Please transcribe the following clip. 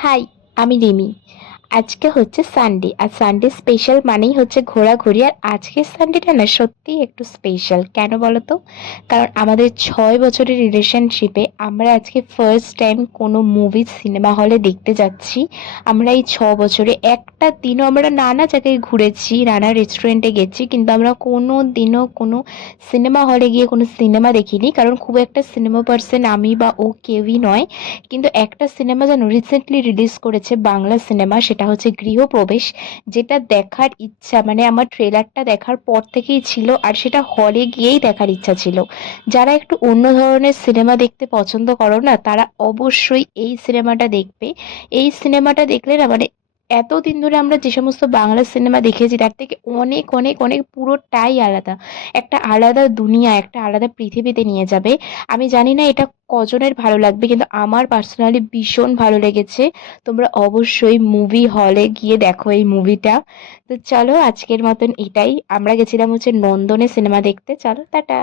High, আমি রিমি। আজকে হচ্ছে সানডে, আর সানডে স্পেশাল মানেই হচ্ছে ঘোরাঘুরি। আর আজকের সানডেটা না সত্যিই একটু স্পেশাল, কেন বলো তো? কারণ আমাদের 6 বছরের রিলেশনশিপে আমরা আজকে ফার্স্ট টাইম কোনো মুভি সিনেমা হলে দেখতে যাচ্ছি। আমরা এই 6 বছরে একটা দিনও আমরা নানা জায়গায় ঘুরেছি, নানা রেস্টুরেন্টে গেছি, কিন্তু আমরা কোনো দিনও কোনো সিনেমা হলে গিয়ে কোনো সিনেমা দেখিনি, কারণ খুব একটা সিনেমা পার্সন আমি বা ও কেউই নয়। কিন্তু একটা সিনেমা যেন রিসেন্টলি রিলিজ করেছে, বাংলা সিনেমা, সেটা হচ্ছে গৃহপ্রবেশ। যেটা দেখার ইচ্ছা, মানে আমার ট্রেলারটা দেখার পর থেকেই ছিল, আর সেটা হলে গিয়েই দেখার ইচ্ছা ছিল। যারা একটু অন্য ধরনের সিনেমা দেখতে পছন্দ করো না, তারা অবশ্যই এই সিনেমাটা দেখবে। এই সিনেমাটা দেখলে না, মানে এতদিন ধরে আমরা যে সমস্ত বাংলা সিনেমা দেখেছি তার থেকে অনেক অনেক অনেক পুরোটাই আলাদা। একটা আলাদা দুনিয়া, একটা আলাদা পৃথিবীতে নিয়ে যাবে। আমি জানি না এটা কজনের ভালো লাগবে, কিন্তু আমার পার্সোনালি ভীষণ ভালো লেগেছে। তোমরা অবশ্যই মুভি হলে গিয়ে দেখো এই মুভিটা। তো চলো, আজকের মতন এটাই। আমরা গেছিলাম হচ্ছে নন্দনে সিনেমা দেখতে। চলো, টাটা।